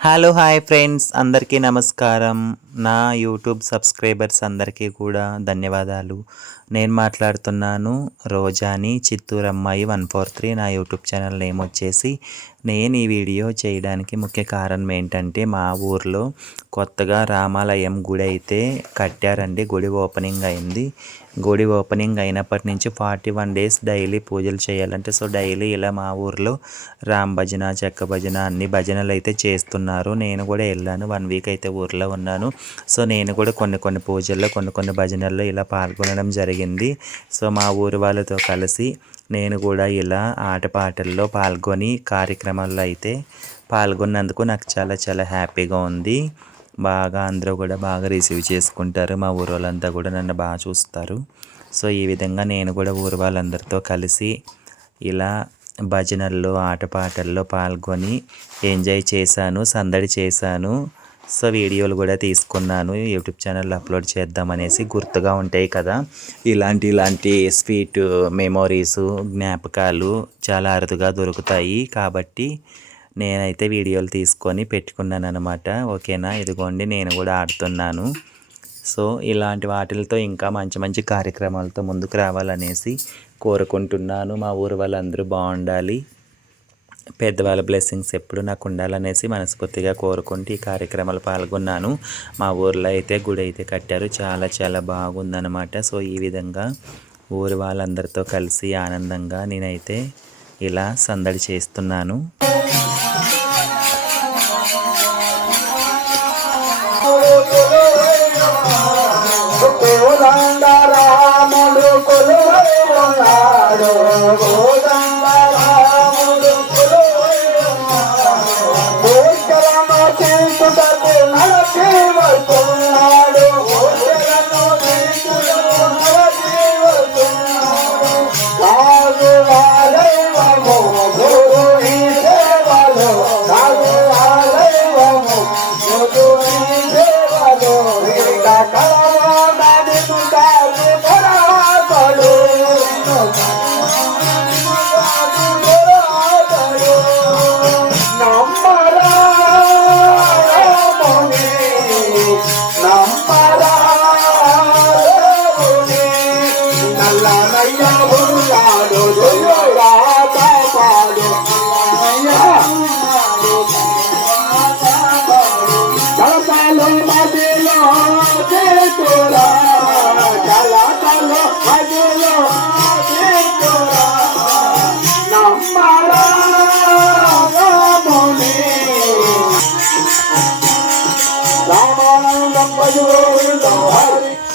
Hello hi friends, అందరికీ నమస్కారం. నా యూట్యూబ్ సబ్స్క్రైబర్స్ అందరికీ కూడా ధన్యవాదాలు. నేను మాట్లాడుతున్నాను రోజాని, చిత్తూరు అమ్మాయి 143. నా యూట్యూబ్ ఛానల్ నేమ్ వచ్చేసి. నేను ఈ వీడియో చేయడానికి ముఖ్య కారణం ఏంటంటే, మా ఊర్లో కొత్తగా రామాలయం గుడి అయితే కట్టారండి. గుడి ఓపెనింగ్ అయింది. గుడి ఓపెనింగ్ అయినప్పటి నుంచి 41 డేస్ డైలీ పూజలు చేయాలంటే, సో డైలీ ఇలా మా ఊర్లో రామ్ భజన, చెక్క భజన అన్ని భజనలు అయితే చేస్తున్నారు. నేను కూడా వెళ్ళాను. 1 వీక్ అయితే ఊర్లో ఉన్నాను. సో నేను కూడా కొన్ని పూజల్లో, కొన్ని భజనల్లో ఇలా పాల్గొనడం జరిగింది. సో మా ఊరి వాళ్ళతో కలిసి నేను కూడా ఇలా ఆటపాటల్లో పాల్గొని కార్యక్రమాల్లో అయితే పాల్గొన్నందుకు నాకు చాలా చాలా హ్యాపీగా ఉంది. బాగా అందరూ కూడా బాగా రిసీవ్ చేసుకుంటారు. మా ఊరు వాళ్ళంతా కూడా నన్ను బాగా చూస్తారు. సో ఈ విధంగా నేను కూడా ఊరు వాళ్ళందరితో కలిసి ఇలా భజనల్లో, ఆటపాటల్లో పాల్గొని ఎంజాయ్ చేశాను, సందడి చేశాను. సో వీడియోలు కూడా తీసుకున్నాను. యూట్యూబ్ ఛానల్లో అప్లోడ్ చేద్దామనేసి, గుర్తుగా ఉంటాయి కదా ఇలాంటి స్వీట్ మెమోరీసు, జ్ఞాపకాలు చాలా అరుదుగా దొరుకుతాయి. కాబట్టి నేనైతే వీడియోలు తీసుకొని పెట్టుకున్నాను అనమాట. ఓకేనా, ఇదిగోండి నేను కూడా ఆడుతున్నాను. సో ఇలాంటి వాటిలతో ఇంకా మంచి మంచి కార్యక్రమాలతో ముందుకు రావాలనేసి కోరుకుంటున్నాను. మా ఊరు వాళ్ళందరూ బాగుండాలి, పెద్దవాళ్ళ బ్లెస్సింగ్స్ ఎప్పుడు నాకు ఉండాలనేసి మనస్ఫూర్తిగా కోరుకుంటూ ఈ కార్యక్రమాలు పాల్గొన్నాను. మా ఊర్లో అయితే గుడి అయితే కట్టారు. చాలా చాలా బాగుందన్నమాట. సో ఈ విధంగా ఊరి వాళ్ళందరితో కలిసి ఆనందంగా నేనైతే ఇలా సందడి చేస్తున్నాను.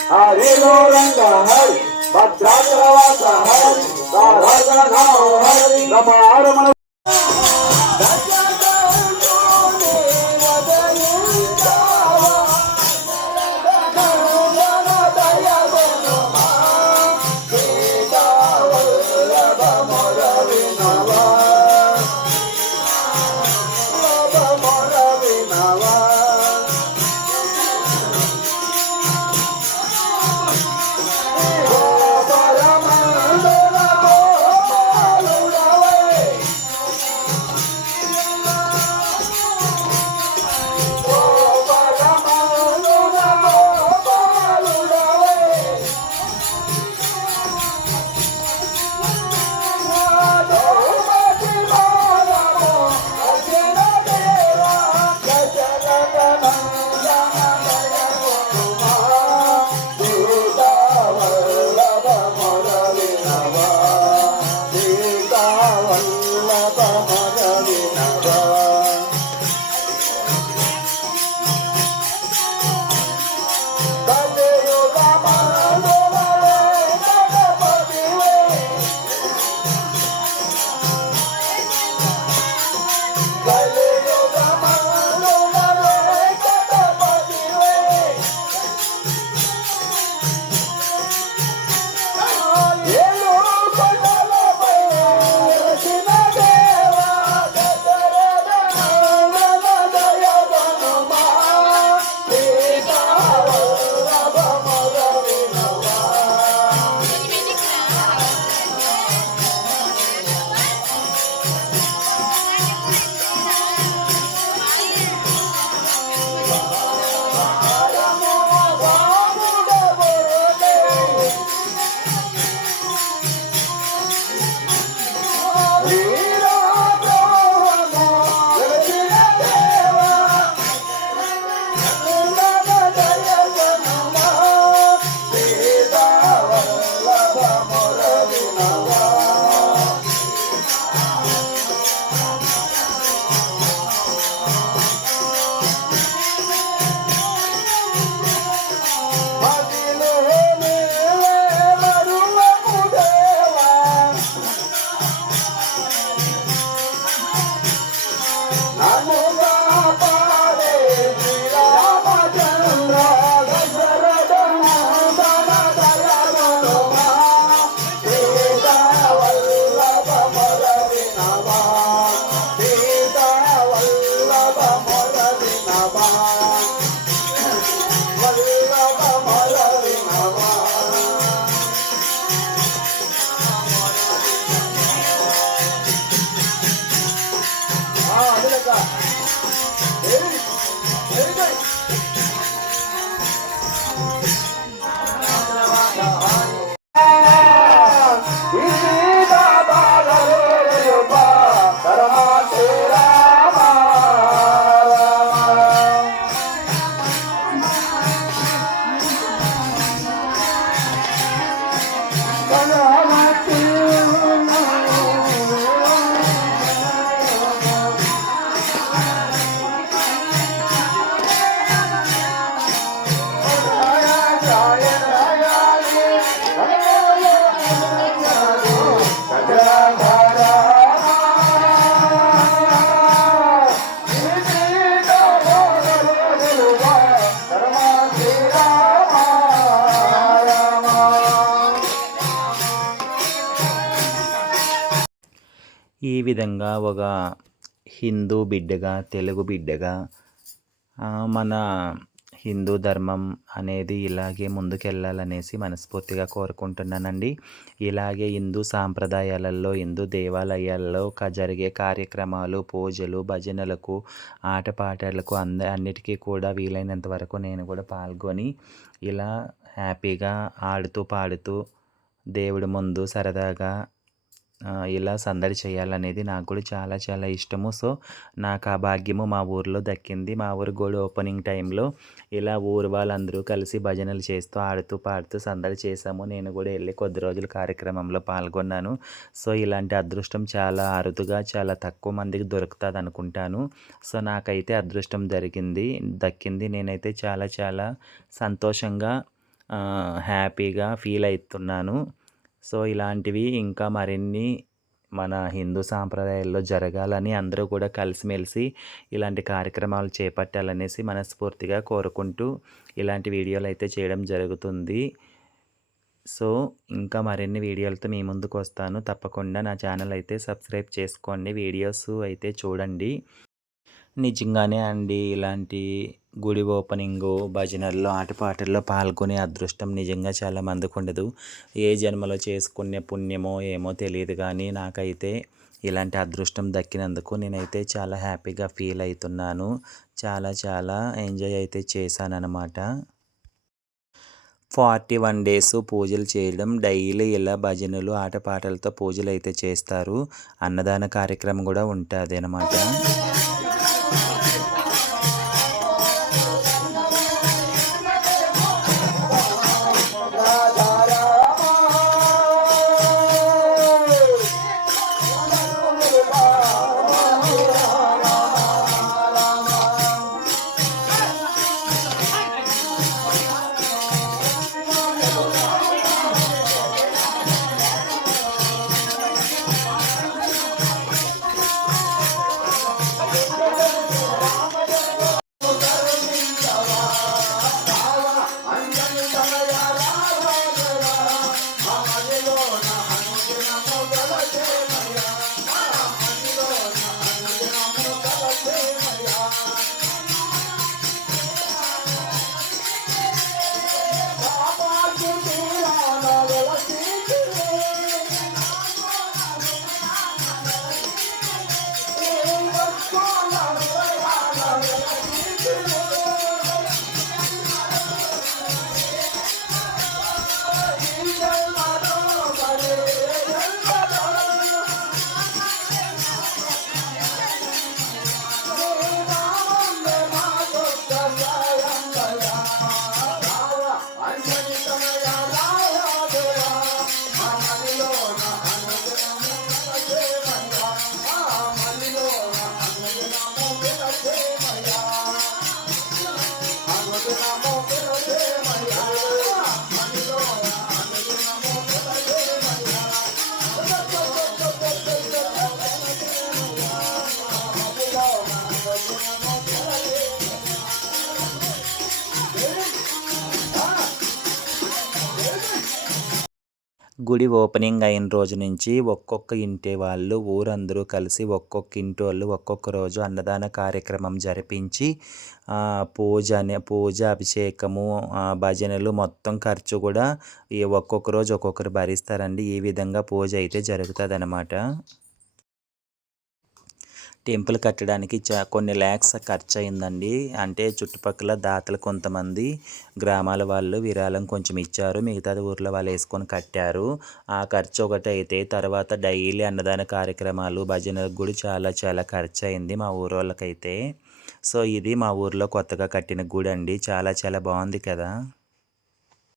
హరి గౌరంగ హరి భద్రాచలవాస హరి హరి రమారమణ విధంగా ఒక హిందూ బిడ్డగా, తెలుగు బిడ్డగా మన హిందూ ధర్మం అనేది ఇలాగే ముందుకెళ్ళాలనేసి మనస్ఫూర్తిగా కోరుకుంటున్నానండి. ఇలాగే హిందూ సాంప్రదాయాలలో, హిందూ దేవాలయాల్లో జరిగే కార్యక్రమాలు, పూజలు, భజనలకు, ఆటపాటలకు అన్నిటికీ కూడా వీలైనంత వరకు నేను కూడా పాల్గొని ఇలా హ్యాపీగా ఆడుతూ, పాడుతూ దేవుడి ముందు సరదాగా ఇలా సందడి చేయాలనేది నాకు కూడా చాలా చాలా ఇష్టము. సో నాకు ఆ భాగ్యము మా ఊరిలో దక్కింది. మా ఊరి గుడి ఓపెనింగ్ టైంలో ఇలా ఊరు వాళ్ళందరూ కలిసి భజనలు చేస్తూ, ఆడుతూ, పాడుతూ సందడి చేశాము. నేను కూడా వెళ్ళి కొద్ది రోజులు కార్యక్రమంలో పాల్గొన్నాను. సో ఇలాంటి అదృష్టం చాలా అరుదుగా, చాలా తక్కువ మందికి దొరుకుతుంది అనుకుంటాను. సో నాకైతే అదృష్టం దక్కింది. నేనైతే చాలా చాలా సంతోషంగా, హ్యాపీగా ఫీల్ అవుతున్నాను. సో ఇలాంటివి ఇంకా మరిన్ని మన హిందూ సాంప్రదాయాల్లో జరగాలని అందరూ కూడా కలిసిమెలిసి ఇలాంటి కార్యక్రమాలు చేపట్టాలనేసి మనస్ఫూర్తిగా కోరుకుంటూ ఇలాంటి వీడియోలు అయితే చేయడం జరుగుతుంది. సో ఇంకా మరిన్ని వీడియోలతో మీ ముందుకు వస్తాను. తప్పకుండా నా ఛానల్ అయితే సబ్స్క్రైబ్ చేసుకోండి. వీడియోస్ అయితే చూడండి. నిజంగానే అండి, ఇలాంటి గుడి ఓపెనింగు, భజనల్లో, ఆటపాటల్లో పాల్గొనే అదృష్టం నిజంగా చాలా మందికి ఉండదు. ఏ జన్మలో చేసుకునే పుణ్యమో ఏమో తెలియదు, కానీ నాకైతే ఇలాంటి అదృష్టం దక్కినందుకు నేనైతే చాలా హ్యాపీగా ఫీల్ అవుతున్నాను. చాలా చాలా ఎంజాయ్ అయితే చేశానన్నమాట. 41 డేస్ పూజలు చేయడం, డైలీ ఇలా భజనలు, ఆటపాటలతో పూజలు అయితే చేస్తారు. అన్నదాన కార్యక్రమం కూడా ఉంటుంది అన్నమాట. గుడి ఓపెనింగ్ అయిన రోజు నుంచి ఒక్కొక్క ఇంటి వాళ్ళు, ఊరందరూ కలిసి ఒక్కొక్క ఇంటి వాళ్ళు ఒక్కొక్క రోజు అన్నదాన కార్యక్రమం జరిపించి పూజ, అభిషేకము, భజనలు మొత్తం ఖర్చు కూడా ఒక్కొక్క రోజు ఒక్కొక్కరు భరిస్తారండి. ఈ విధంగా పూజ అయితే జరుగుతుందన్నమాట. టెంపుల్ కట్టడానికి కొన్ని ల్యాక్స్ ఖర్చు అయిందండి. అంటే చుట్టుపక్కల దాతలు కొంతమంది గ్రామాల వాళ్ళు విరాళం కొంచెం ఇచ్చారు. మిగతాది ఊర్లో వాళ్ళు వేసుకొని కట్టారు. ఆ ఖర్చు ఒకటి అయితే తర్వాత డైలీ అన్నదాన కార్యక్రమాలు, భజనలకు కూడా చాలా చాలా ఖర్చు అయింది మా ఊరు వాళ్ళకైతే. సో ఇది మా ఊర్లో కొత్తగా కట్టిన గుడి అండి. చాలా చాలా బాగుంది కదా.